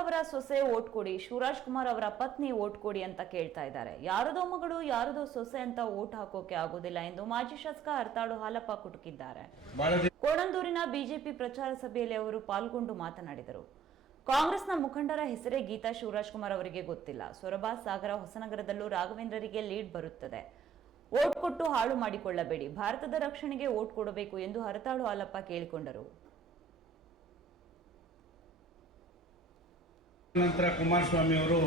ಅವರ ಸೊಸೆ ಓಟ್ ಕೊಡಿ, ಶಿವರಾಜ್ ಕುಮಾರ್ ಅವರ ಪತ್ನಿ ಓಟ್ ಕೊಡಿ ಅಂತ ಕೇಳ್ತಾ ಇದ್ದಾರೆ. ಯಾರದೋ ಮಗಳು, ಯಾರದೋ ಸೊಸೆ ಅಂತ ಓಟ್ ಹಾಕೋಕೆ ಆಗೋದಿಲ್ಲ ಎಂದು ಮಾಜಿ ಶಾಸಕ ಹರ್ತಾಳು ಹಾಲಪ್ಪ ಕುಟುಕಿದ್ದಾರೆ. ಕೋಣಂದೂರಿನ ಬಿಜೆಪಿ ಪ್ರಚಾರ ಸಭೆಯಲ್ಲಿ ಅವರು ಪಾಲ್ಗೊಂಡು ಮಾತನಾಡಿದರು. ಕಾಂಗ್ರೆಸ್ನ ಮುಖಂಡರ ಹೆಸರೇ ಗೀತಾ ಶಿವರಾಜ್ ಕುಮಾರ್ ಅವರಿಗೆ ಗೊತ್ತಿಲ್ಲ. ಸೊರಬ, ಸಾಗರ, ಹೊಸನಗರದಲ್ಲೂ ರಾಘವೇಂದ್ರರಿಗೆ ಲೀಡ್ ಬರುತ್ತದೆ. ಓಟ್ ಕೊಟ್ಟು ಹಾಳು ಮಾಡಿಕೊಳ್ಳಬೇಡಿ. ಭಾರತದ ರಕ್ಷಣೆಗೆ ಓಟ್ ಕೊಡಬೇಕು ಎಂದು ಹರತಾಳು ಹಾಲಪ್ಪ ಕೇಳಿಕೊಂಡರು. ನಂತರ ಕುಮಾರಸ್ವಾಮಿ ಅವರು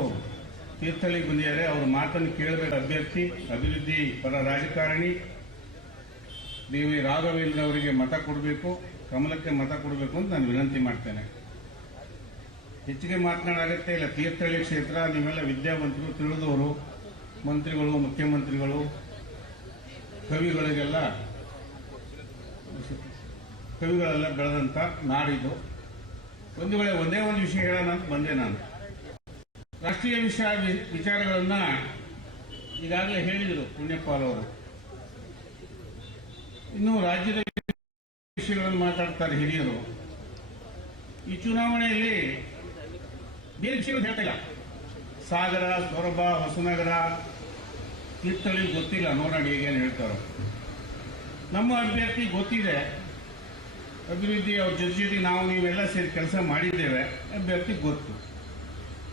ತೀರ್ಥಹಳ್ಳಿಗೆ ಬಂದಿದ್ದಾರೆ. ಅವ್ರ ಮಾತನ್ನು ಕೇಳಬೇಕು. ಅಭ್ಯರ್ಥಿ, ಅಭಿವೃದ್ಧಿ ಪರ ರಾಜಕಾರಣಿ, ಡಿ ರಾಘವೇಂದ್ರ ಅವರಿಗೆ ಮತ ಕೊಡಬೇಕು, ಕಮಲಕ್ಕೆ ಮತ ಕೊಡಬೇಕು ಅಂತ ನಾನು ವಿನಂತಿ ಮಾಡ್ತೇನೆ. ಹೆಚ್ಚಿಗೆ ಮಾತನಾಡಾಗತ್ತೆ ಇಲ್ಲ, ತೀರ್ಥಹಳ್ಳಿ ಕ್ಷೇತ್ರ, ನೀವೆಲ್ಲ ವಿದ್ಯಾವಂತರು, ತಿಳಿದವರು, ಮಂತ್ರಿಗಳು, ಮುಖ್ಯಮಂತ್ರಿಗಳು, ಕವಿಗಳಿಗೆಲ್ಲ, ಕವಿಗಳೆಲ್ಲ ಬೆಳೆದಂತ ನಾಡಿದು. ಒಂದು ವೇಳೆ ಒಂದೇ ಒಂದು ವಿಷಯ ಹೇಳೋಣ ಬಂದೆ ನಾನು. ರಾಷ್ಟ್ರೀಯ ವಿಷಯ ವಿಚಾರಗಳನ್ನ ಈಗಾಗಲೇ ಹೇಳಿದರು ಪುಣ್ಯಪಾಲ್ ಅವರು. ಇನ್ನು ರಾಜ್ಯದ ವಿಷಯಗಳನ್ನು ಮಾತಾಡ್ತಾರೆ ಹಿರಿಯರು. ಈ ಚುನಾವಣೆಯಲ್ಲಿ ಬೇರೆ ವಿಷಯಗಳು ಹೇಳ್ತಾ ಇಲ್ಲ. ಸಾಗರ, ಸೊರಬ, ಹೊಸನಗರ, ತೀರ್ಥಳ್ಳಿ ಗೊತ್ತಿಲ್ಲ, ನೋಡೋಣ ಹೇಗೆ ಹೇಳ್ತಾರೋ. ನಮ್ಮ ಅಭ್ಯರ್ಥಿ ಗೊತ್ತಿದೆ. ಅಭಿವೃದ್ಧಿ ಅವ್ರ ಜೊತೆ ಜೊತೆಗೆ ನಾವು ನೀವೆಲ್ಲ ಸೇರಿ ಕೆಲಸ ಮಾಡಿದ್ದೇವೆ, ಅಭ್ಯರ್ಥಿ ಗೊತ್ತು.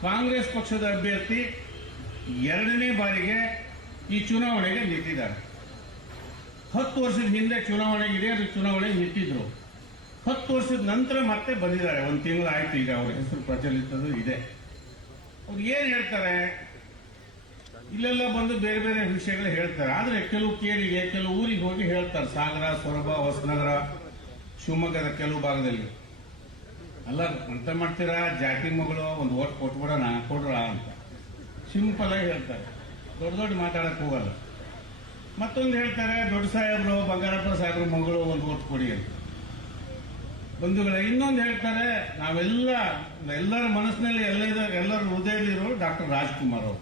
ಕಾಂಗ್ರೆಸ್ ಪಕ್ಷದ ಅಭ್ಯರ್ಥಿ ಎರಡನೇ ಬಾರಿಗೆ ಈ ಚುನಾವಣೆಗೆ ನಿಂತಿದ್ದಾರೆ. ಹತ್ತು ವರ್ಷದ ಹಿಂದೆ ಚುನಾವಣೆಗಿದೆ, ಅದು ಚುನಾವಣೆಗೆ ನಿಂತಿದ್ರು. ಹತ್ತು ವರ್ಷದ ನಂತರ ಮತ್ತೆ ಬಂದಿದ್ದಾರೆ, ಒಂದು ತಿಂಗಳು ಆಯ್ತು ಈಗ ಅವ್ರ ಹೆಸರು ಪ್ರಚಲಿತದ್ದು ಇದೆ. ಅವ್ರು ಏನ್ ಹೇಳ್ತಾರೆ? ಇಲ್ಲೆಲ್ಲ ಬಂದು ಬೇರೆ ಬೇರೆ ವಿಷಯಗಳು ಹೇಳ್ತಾರೆ. ಆದ್ರೆ ಕೆಲವು ಕೇಳಿಗೆ, ಕೆಲವು ಊರಿಗೆ ಹೋಗಿ ಹೇಳ್ತಾರೆ. ಸಾಗರ, ಸೊರಬ, ಹೊಸನಗರ ಶಿವಮೊಗ್ಗದ ಕೆಲವು ಭಾಗದಲ್ಲಿ. ಅಲ್ಲ, ಅಂತ ಮಾಡ್ತೀರಾ? ಜಾತಿ ಮಗಳು, ಒಂದು ಓಟ್ ಕೊಟ್ಬಿಡೋಣ, ಕೊಡ್ರ ಅಂತ. ಸಿಂಪಲ್ ಆಗಿ ಹೇಳ್ತಾರೆ. ದೊಡ್ಡ ದೊಡ್ಡ ಮಾತಾಡಕ್ ಹೋಗಲ್ಲ. ಮತ್ತೊಂದು ಹೇಳ್ತಾರೆ, ದೊಡ್ಡ ಸಾಹೇಬ್ರು, ಬಂಗಾರಪ್ಪ ಸಾಹೇಬ್ರ ಮಗಳು, ಒಂದು ಓಟ್ ಕೊಡಿ ಅಂತ. ಬಂಧುಗಳೇ, ಇನ್ನೊಂದು ಹೇಳ್ತಾರೆ, ನಾವೆಲ್ಲ, ಎಲ್ಲರ ಮನಸ್ಸಿನಲ್ಲಿ ಎಲ್ಲ ಎಲ್ಲರ ಹೃದಯದಲ್ಲಿರೋ ಡಾಕ್ಟರ್ ರಾಜ್ಕುಮಾರ್ ಅವರು.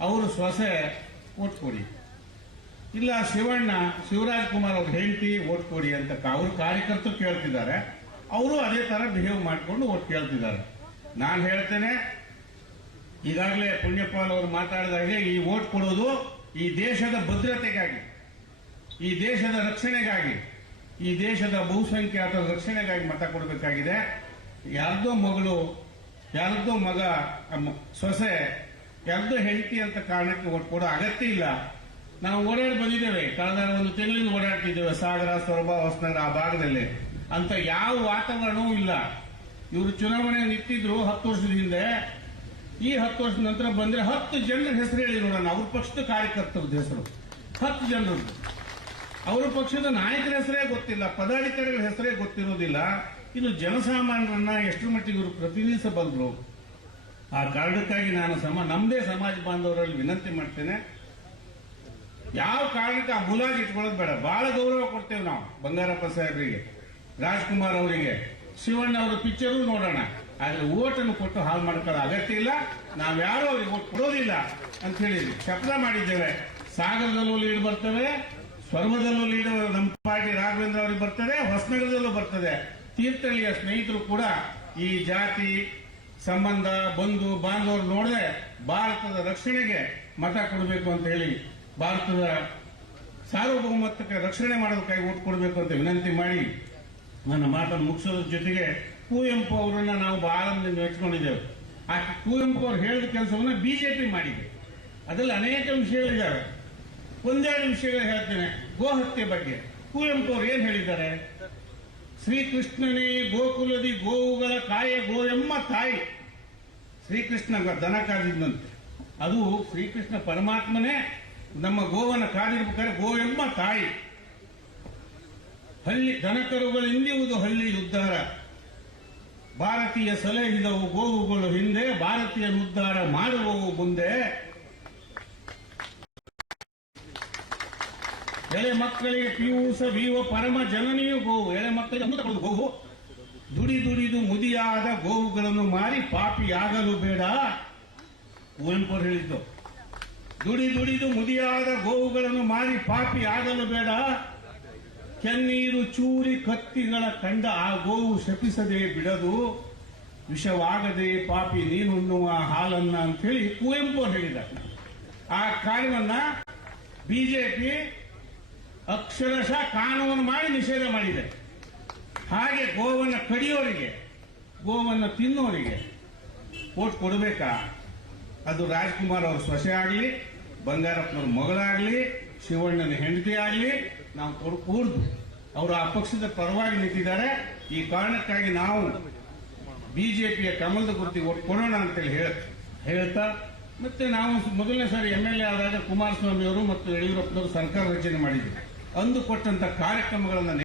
ಅವರು ಸೊಸೆ ಓಟ್ ಕೊಡಿ. ಇಲ್ಲ, ಶಿವಣ್ಣ, ಶಿವರಾಜ್ ಕುಮಾರ್ ಅವ್ರ ಹೆಂಡತಿ ಓಟ್ ಕೊಡಿ ಅಂತ ಅವ್ರ ಕಾರ್ಯಕರ್ತರು ಕೇಳ್ತಿದ್ದಾರೆ. ಅವರು ಅದೇ ತರ ಬಿಹೇವ್ ಮಾಡಿಕೊಂಡು ಓಟ್ ಕೇಳ್ತಿದ್ದಾರೆ. ನಾನು ಹೇಳ್ತೇನೆ, ಈಗಾಗಲೇ ಪುಣ್ಯಪಾಲ್ ಅವರು ಮಾತಾಡಿದ ಹಾಗೆ ಈ ಓಟ್ ಕೊಡೋದು ಈ ದೇಶದ ಭದ್ರತೆಗಾಗಿ, ಈ ದೇಶದ ರಕ್ಷಣೆಗಾಗಿ, ಈ ದೇಶದ ಬಹುಸಂಖ್ಯಾತರ ರಕ್ಷಣೆಗಾಗಿ ಮತ ಕೊಡಬೇಕಾಗಿದೆ. ಯಾರ್ದೋ ಮಗಳು, ಯಾರ್ದೋ ಮಗ ಸೊಸೆ, ಯಾರ್ದೋ ಹೆಂಡತಿ ಅಂತ ಕಾರಣಕ್ಕೆ ಓಟ್ ಕೊಡೋ ಅಗತ್ಯ ಇಲ್ಲ. ನಾವು ಓಡಾಡಿ ಬಂದಿದ್ದೇವೆ. ಕಳೆದ ಒಂದು ತಿಂಗಳಿಂದ ಓಡಾಡ್ತಿದ್ದೇವೆ. ಸಾಗರ, ಸೊರಬ, ಹೊಸನಗರ ಆ ಭಾಗದಲ್ಲಿ. ಅಂತ ಯಾವ ವಾತಾವರಣವೂ ಇಲ್ಲ. ಇವರು ಚುನಾವಣೆ ನಿಂತಿದ್ರು ಹತ್ತು ವರ್ಷದ ಹಿಂದೆ. ಈ ಹತ್ತು ವರ್ಷದ ನಂತರ ಬಂದ್ರೆ ಹತ್ತು ಜನರ ಹೆಸರು ಹೇಳಿ ನೋಡೋಣ. ಅವ್ರ ಪಕ್ಷದ ಕಾರ್ಯಕರ್ತರದ್ದು ಹೆಸರು. ಹತ್ತು ಜನರದ್ದು ಅವರ ಪಕ್ಷದ ನಾಯಕರ ಹೆಸರೇ ಗೊತ್ತಿಲ್ಲ. ಪದಾಧಿಕಾರಿಗಳ ಹೆಸರೇ ಗೊತ್ತಿರೋದಿಲ್ಲ. ಇದು ಜನಸಾಮಾನ್ಯರನ್ನ ಎಷ್ಟು ಮಟ್ಟಿಗೆ ಇವರು ಪ್ರತಿನಿಧಿಸಬಲ್ಲರು ಆ ಕಾರಣಕ್ಕಾಗಿ ನಾನು ಸಮ ನಮ್ಮದೇ ಸಮಾಜ ಬಾಂಧವರಲ್ಲಿ ವಿನಂತಿ ಮಾಡ್ತೇನೆ. ಯಾವ ಕಾರಣಕ್ಕೆ ಆ ಮುಲಾಜ್ ಇಟ್ಕೊಳ್ಳೋದು ಬೇಡ. ಬಹಳ ಗೌರವ ಕೊಡ್ತೇವೆ ನಾವು ಬಂಗಾರಪ್ಪ ಸಾಹೇಬರಿಗೆ, ರಾಜ್ಕುಮಾರ್ ಅವರಿಗೆ, ಶಿವಣ್ಣ ಅವರ ಪಿಕ್ಚರು ನೋಡೋಣ. ಆದ್ರೆ ಓಟನ್ನು ಕೊಟ್ಟು ಹಾಳು ಮಾಡ್ಕೊಳ್ಳೋ ಅಗತ್ಯ ಇಲ್ಲ. ನಾವ್ಯಾರು ಅವ್ರಿಗೆ ಓಟ್ ಕೊಡೋದಿಲ್ಲ ಅಂತ ಹೇಳಿ ಶಪಥ ಮಾಡಿದ್ದೇವೆ. ಸಾಗರದಲ್ಲೂ ಲೀಡ್ ಬರ್ತವೆ ಸ್ವರ್ಗದಲ್ಲೂ ಲೀಡ್, ನಮ್ಮ ಪಾರ್ಟಿ ರಾಘವೇಂದ್ರ ಅವರಿಗೆ ಬರ್ತದೆ, ಹೊಸನಗರದಲ್ಲೂ ಬರ್ತದೆ. ತೀರ್ಥಹಳ್ಳಿಯ ಸ್ನೇಹಿತರು ಕೂಡ ಈ ಜಾತಿ ಸಂಬಂಧ, ಬಂಧು, ಬಾಂಧವರು ನೋಡದೆ ಭಾರತದ ರಕ್ಷಣೆಗೆ ಮತ ಕೊಡಬೇಕು ಅಂತ ಹೇಳಿ ಭಾರತದ ಸಾರ್ವಭೌಮತ್ವಕ್ಕೆ ರಕ್ಷಣೆ ಮಾಡೋದಕ್ಕಾಗಿ ಓಟ್ ಕೊಡಬೇಕು ಅಂತ ವಿನಂತಿ ಮಾಡಿ ನನ್ನ ಮಾತನ್ನು ಮುಗಿಸೋದ್ರ ಜೊತೆಗೆ ಕುವೆಂಪು ಅವರನ್ನ ನಾವು ಬಹಳ ಮೆಚ್ಕೊಂಡಿದ್ದೇವೆ. ಆ ಕುವೆಂಪು ಅವರು ಹೇಳಿದ ಕೆಲಸವನ್ನ ಬಿಜೆಪಿ ಮಾಡಿದೆ. ಅದರಲ್ಲಿ ಅನೇಕ ವಿಷಯಗಳಿದ್ದಾವೆ. ಒಂದೆರಡು ವಿಷಯಗಳು ಹೇಳ್ತೇನೆ. ಗೋಹತ್ಯೆ ಬಗ್ಗೆ. ಕುವೆಂಪು ಅವರು ಏನ್ ಹೇಳಿದ್ದಾರೆ? ಶ್ರೀಕೃಷ್ಣನೇ ಗೋಕುಲದಿ ಗೋವುಗಳ ಕಾಯ ಗೋಯಮ್ಮ ತಾಯಿ. ಶ್ರೀಕೃಷ್ಣ ದನ ಕಾದಿದ್ದಂತೆ ಅದು ಶ್ರೀಕೃಷ್ಣ ಪರಮಾತ್ಮನೇ ನಮ್ಮ ಗೋವನ ಕಾದಿರ್ಬೇಕಾದ್ರೆ ಎಂಬ ತಾಯಿ. ಹಳ್ಳಿ ದನಕರುಗಳಿಂದಿರುವುದು ಹಳ್ಳಿ ಉದ್ಧಾರ. ಭಾರತೀಯ ಸಲಹಿದವು ಗೋವುಗಳು ಹಿಂದೆ, ಭಾರತೀಯ ಉದ್ಧಾರ ಮಾಡುವವು ಮುಂದೆ. ಎಳೆ ಮಕ್ಕಳಿಗೆ ಪಿಯೂಸ, ಬೀವ, ಪರಮ ಜನನಿಯು ಗೋವು. ಎಳೆ ಮಕ್ಕಳಿಗೆ ಗೋವು. ದುಡಿ ದುಡಿದು ಮುದಿಯಾದ ಗೋವುಗಳನ್ನು ಮಾರಿ ಪಾಪಿಯಾಗಲು ಬೇಡ. ಕುವೆಂಪು ಹೇಳಿದ್ದು. ದುಡಿ ದುಡಿದು ಮುದಿಯಾದ ಗೋವುಗಳನ್ನು ಮಾರಿ ಪಾಪಿ ಆಗಲು ಬೇಡ. ಕೆನ್ನೀರು ಚೂರಿ ಕತ್ತಿಗಳ ಕಂಡ ಆ ಗೋವು ಶಪಿಸದೆ ಬಿಡದು. ವಿಷವಾಗದೆ ಪಾಪಿ ನೀನುಣ್ಣುವ ಹಾಲನ್ನ ಅಂತ ಹೇಳಿ ಕುವೆಂಪು ಹೇಳಿದ. ಆ ಕಾರ್ಯವನ್ನ ಬಿಜೆಪಿ ಅಕ್ಷರಶಃ ಕಾನೂನು ಮಾಡಿ ನಿಷೇಧ ಮಾಡಿದೆ. ಹಾಗೆ ಗೋವನ್ನು ಕಡಿಯೋರಿಗೆ, ಗೋವನ್ನು ತಿನ್ನೋರಿಗೆ ಓಟ್ ಕೊಡಬೇಕಾ? ಅದು ರಾಜ್ಕುಮಾರ್ ಅವ್ರ ಸೊಸೆ ಆಗಲಿ, ಬಂಗಾರಪ್ಪನವ್ರ ಮಗಳಾಗಲಿ, ಶಿವಣ್ಣನ ಹೆಂಡತಿ ಆಗಲಿ, ನಾವು ಕೊಡಕೂಡ್ದು ಅವರು ಆ ಪಕ್ಷದ ಪರವಾಗಿ ನಿಂತಿದ್ದಾರೆ. ಈ ಕಾರಣಕ್ಕಾಗಿ ನಾವು ಬಿಜೆಪಿಯ ಕಮಲದ ಗುರುತಿಗೆ ಕೊಡೋಣ ಅಂತೇಳಿ ಹೇಳ, ಹೇಳ್ತಾ, ಮತ್ತೆ ನಾವು ಮೊದಲನೇ ಸಾರಿ ಎಂ ಎಲ್ ಎ ಆದಾಗ ಕುಮಾರಸ್ವಾಮಿ ಅವರು ಮತ್ತು ಯಡಿಯೂರಪ್ಪನವರು ಸರ್ಕಾರ ರಚನೆ ಮಾಡಿದ್ರು. ಅಂದು ಕೊಟ್ಟಂತ ಕಾರ್ಯಕ್ರಮಗಳನ್ನು